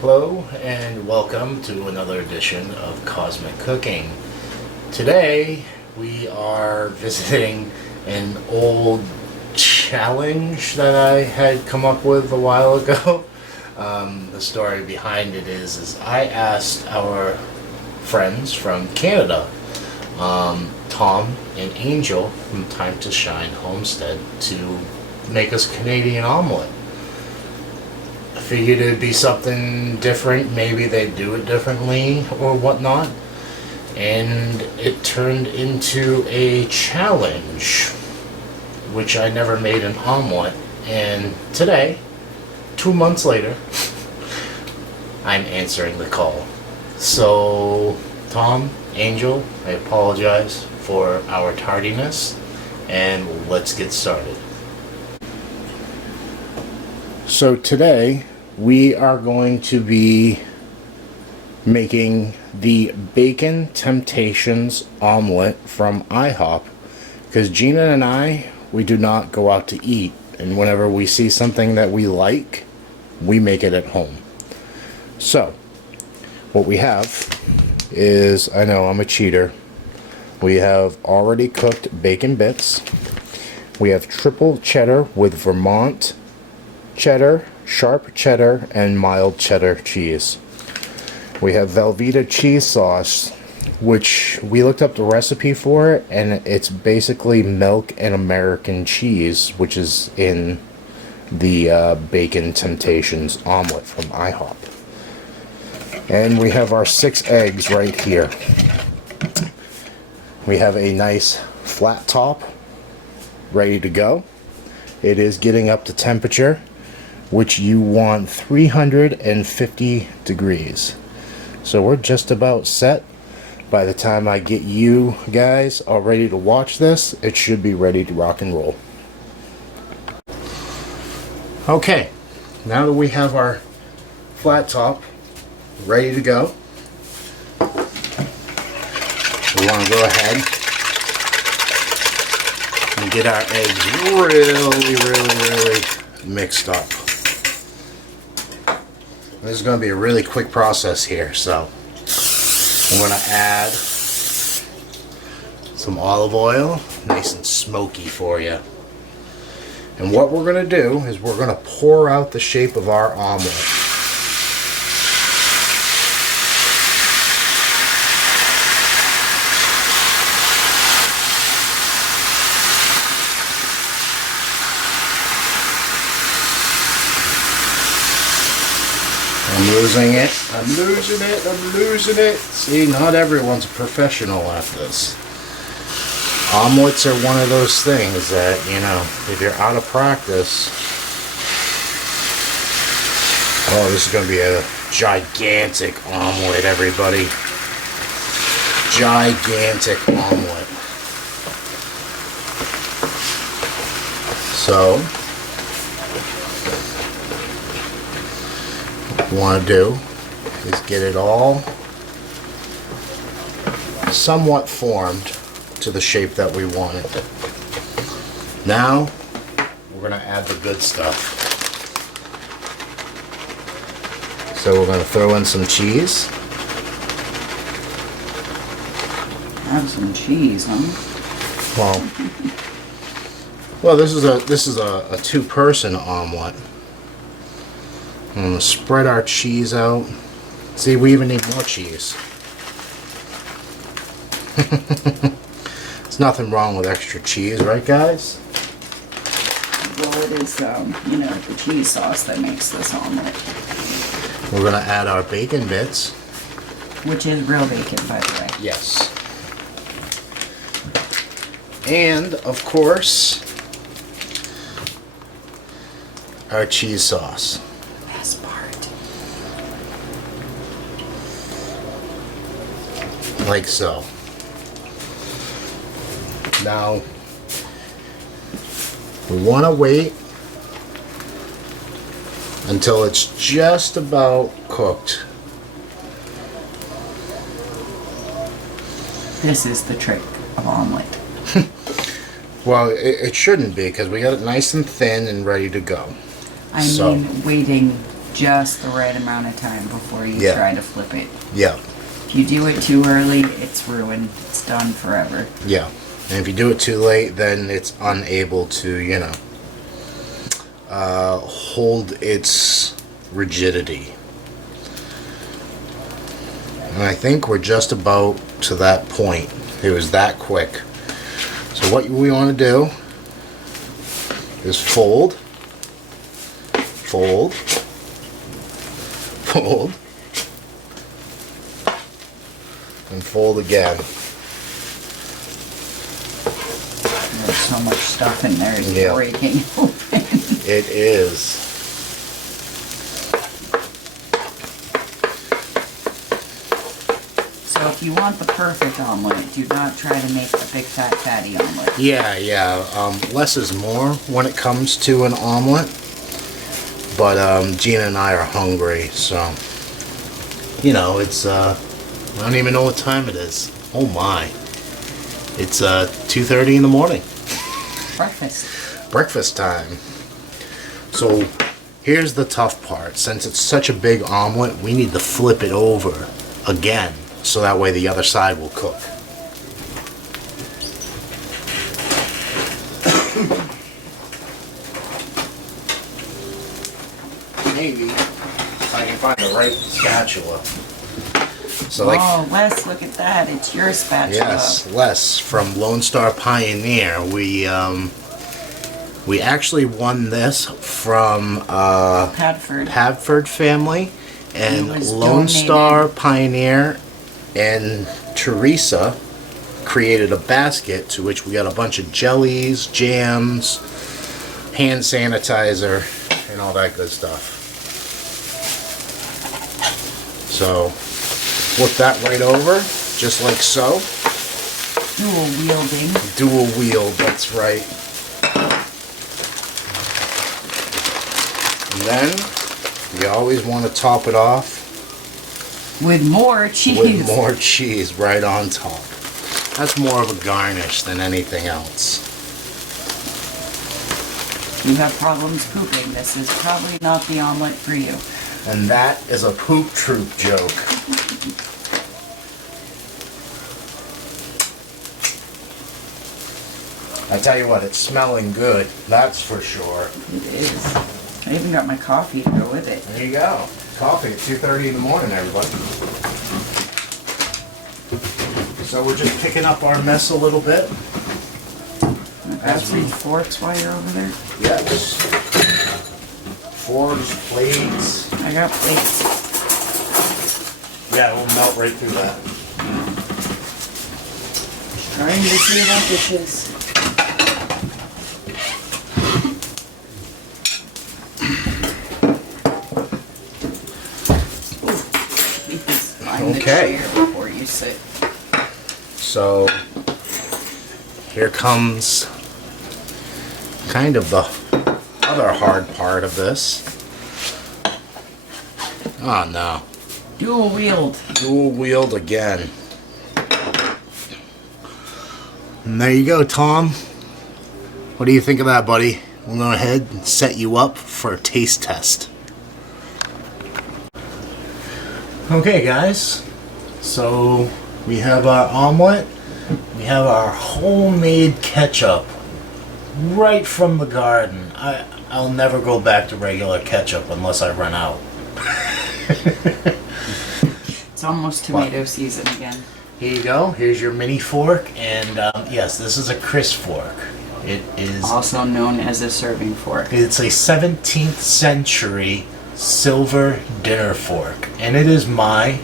Hello and welcome to another edition of Cosmic Cooking. Today we are visiting an old challenge that I had come up with a while ago. The story behind it is I asked our friends from Canada, Tom and Angel from Time to Shine Homestead, to make us Canadian omelette. I figured it'd be something different. Maybe they'd do it differently or whatnot. And it turned into a challenge, which I never made an omelet. And today, 2 months later, I'm answering the call. So, Tom, Angel, I apologize for our tardiness, and let's get started. So today we are going to be making the Bacon Temptations omelet from Ihop, because Gina and I, we do not go out to eat, and whenever we see something that we like, we make it at home. So what we have is, I know I'm a cheater, we have already cooked bacon bits. We have triple cheddar with Vermont cheddar, sharp cheddar, and mild cheddar cheese. We have Velveeta cheese sauce, which we looked up the recipe for it, and it's basically milk and American cheese, which is in the Bacon Temptations omelet from Ihop. And we have our 6 eggs right here. We have a nice flat top ready to go. It is getting up to temperature, which you want 350 degrees. So we're just about set. By the time I get you guys all ready to watch this, it should be ready to rock and roll. Okay, now that we have our flat top ready to go, we want to go ahead and get our eggs really mixed up. This is going to be a really quick process here, so I'm going to add some olive oil, nice and smoky for you. And what we're going to do is we're going to pour out the shape of our omelet. I'm losing it. See, not everyone's a professional at this. Omelets are one of those things that, you know, if you're out of practice, oh, this is going to be a gigantic omelet, everybody. Gigantic omelet. So, what we want to do is get it all somewhat formed to the shape that we want it. Now we're going to add the good stuff. So we're going to throw in some cheese. Have some cheese, huh? Well, this is a two-person omelet. I'm going to spread our cheese out. See, we even need more cheese. There's nothing wrong with extra cheese, right, guys? Well, it is, you know, the cheese sauce that makes this omelet. We're going to add our bacon bits. Which is real bacon, by the way. Yes. And, of course, our cheese sauce. Best part. Like so. Now, we want to wait until it's just about cooked. This is the trick of omelet. Well, it shouldn't be, because we got it nice and thin and ready to go. I mean, waiting just the right amount of time before you Yeah. try to flip it. Yeah, If you do it too early, it's ruined. It's done forever. yeah. And if you do it too late, then it's unable to, hold its rigidity. And I think we're just about to that point. It was that quick. So what we want to do is fold, fold, fold, and fold again. There's so much stuff in there, it's Yeah. breaking open. It is. So if you want the perfect omelet, do not try to make a big fat fatty omelet. Yeah. Less is more when it comes to an omelet. But Gina and I are hungry, so it's I don't even know what time it is. Oh my. It's 2:30 in the morning. Breakfast. Breakfast time. So here's the tough part. Since it's such a big omelet, we need to flip it over again so that way the other side will cook. Maybe if I can find the right spatula. So Oh, Les, look at that. It's your spatula. yes, Les from Lone Star Pioneer. We actually won this from Padford. family, and It was Lone donated. Star Pioneer and Teresa created a basket to which we got a bunch of jellies, jams, hand sanitizer, and all that good stuff. So flip that right over, just like so. Dual wielding. Dual wield, that's right. And then you always want to top it off With more cheese. with more cheese right on top. That's more of a garnish than anything else. You have problems pooping. This is probably not the omelet for you. And that is a poop troop joke. I tell you what, it's smelling good, that's for sure. It is. I even got my coffee to go with it. There you go. Coffee at 2:30 in the morning, everybody. So we're just picking up our mess a little bit. Grab some forks while you're over there. Yes. Forks, plates. I got plates. Yeah, it will melt right through that. Trying to clean up dishes. Please find the Okay. chair before you sit. So here comes kind of the other hard part of this. Oh no. Dual wield. Dual wield again. And there you go, Tom. What do you think of that, buddy? We'll go ahead and set you up for a taste test. Okay, guys. So we have our omelet. We have our homemade ketchup right from the garden. I'll never go back to regular ketchup unless I run out. It's almost tomato season again. Here you go. Here's your mini fork, and yes, this is a Chris fork. It is. Also known as a serving fork. It's a 17th century silver dinner fork, and it is my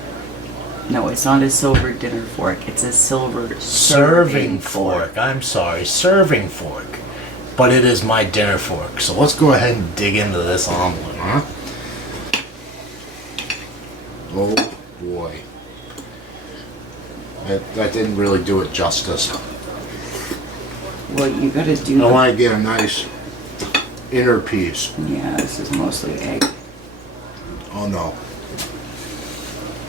No, it's not a silver dinner fork. It's a silver serving fork. I'm sorry, serving fork. But it is my dinner fork. So let's go ahead and dig into this omelet, huh? Oh boy. That didn't really do it justice. Well, you gotta do. I want to get a nice inner piece. Yeah, this is mostly egg. Oh no.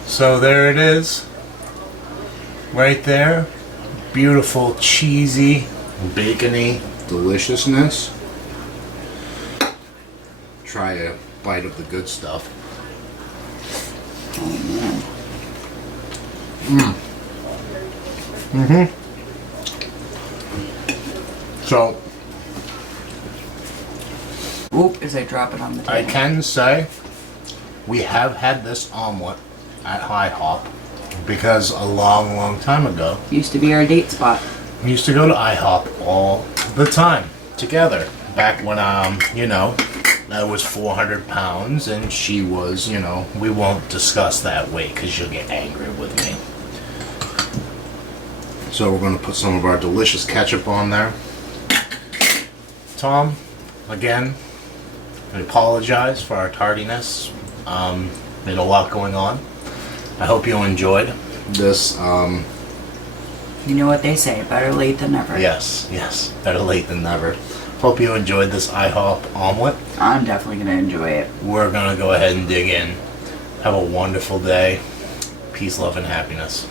So there it is. Right there. Beautiful, cheesy, bacony deliciousness. Try to bite of the good stuff. Oh man. So Oop, as I drop it on the table. I can say we have had this omelet at Ihop because a long, long time ago Used to be our date spot. we used to go to IHOP all the time together. Back when you know, I was 400 pounds and she was, you know, we won't discuss that weight because you'll get angry with me. So we're going to put some of our delicious ketchup on there. Tom, again, I apologize for our tardiness. Been a lot going on. I hope you enjoyed this. You know what they say, better late than never. Yes, better late than never. Hope you enjoyed this IHOP omelet. I'm definitely going to enjoy it. We're going to go ahead and dig in. Have a wonderful day. Peace, love, and happiness.